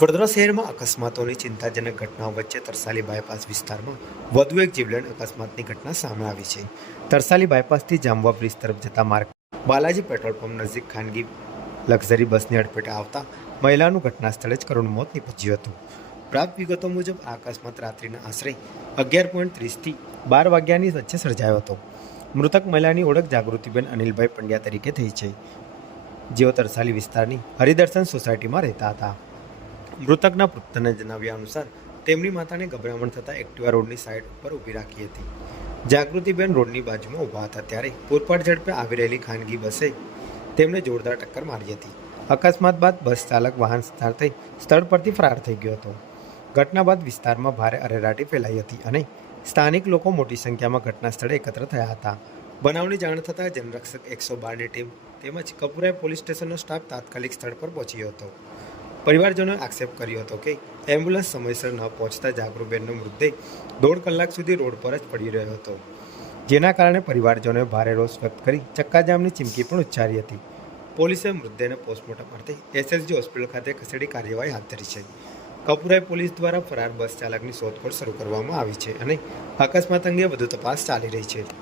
વડોદરા શહેરમાં અકસ્માતોની ચિંતાજનક ઘટનાઓ વચ્ચે તરસાલી બાયપાસ વિસ્તારમાં વધુ એક જીવલેણ અકસ્માતની ઘટના સામે આવી છે. તરસાલી બાયપાસથી જામવા બ્રિજ તરફ જતા માર્ગ બાલાજી પેટ્રોલ પંપ નજીક ખાનગી લક્ઝરી બસની અડફેટે આવતા મહિલાનું ઘટના સ્થળે જ કરુણ મોત નીપજ્યું હતું. પ્રાપ્ત વિગતો મુજબ આ અકસ્માત રાત્રિના આશરે 11:30થી 12 વાગ્યાની વચ્ચે સર્જાયો હતો. મૃતક મહિલાની ઓળખ જાગૃતિબેન અનિલભાઈ પંડ્યા તરીકે થઈ છે, જેઓ તરસાલી વિસ્તારની હરિદર્શન સોસાયટીમાં રહેતા હતા. મૃતકના પુત્રના જણાવ્યા અનુસાર તેમની માતાને ગભરામણ થતાં એક્ટિવા રોડની સાઈડ ઉપર ઊભી રાખી હતી. જાગૃતિબેન રોડની બાજુમાં ઊભા હતા ત્યારે પૂરપાટ ઝડપે આવી રહેલી ખાનગી બસે તેમને જોરદાર ટક્કર મારી હતી. અકસ્માત બાદ બસ ચાલક વાહન સાથે સ્થળ પરથી ફરાર થઈ ગયો હતો. ઘટના બાદ વિસ્તારમાં ભારે અરેરાટી ફેલાઈ હતી અને સ્થાનિક લોકો મોટી સંખ્યામાં ઘટના સ્થળે એકત્ર થયા હતા. બનાવની જાણ થતાં જનરક્ષક 112ની ટીમ તેમજ કપુરા પોલીસ સ્ટેશનનો સ્ટાફ તાત્કાલિક સ્થળ પર પહોંચ્યો હતો. પરિવારજનોએ આક્ષેપ કર્યો હતો કે એમ્બ્યુલન્સ સમયસર ન પહોંચતા જાગૃતિબેનનો મૃતદેહ 1.5 કલાક સુધી રોડ પર જ પડી રહ્યો હતો, જેના કારણે પરિવારજનોએ ભારે રોષ વ્યક્ત કરી ચક્કાજામની ચીમકી પણ ઉચ્ચારી હતી. પોલીસે મૃતદેહને પોસ્ટમોર્ટમ અર્થે એસએસજી હોસ્પિટલ ખાતે ખસેડી કાર્યવાહી હાથ ધરી છે. કપુરા પોલીસ દ્વારા ફરાર બસ ચાલકની શોધખોળ શરૂ કરવામાં આવી છે અને અકસ્માત અંગે વધુ તપાસ ચાલી રહી છે.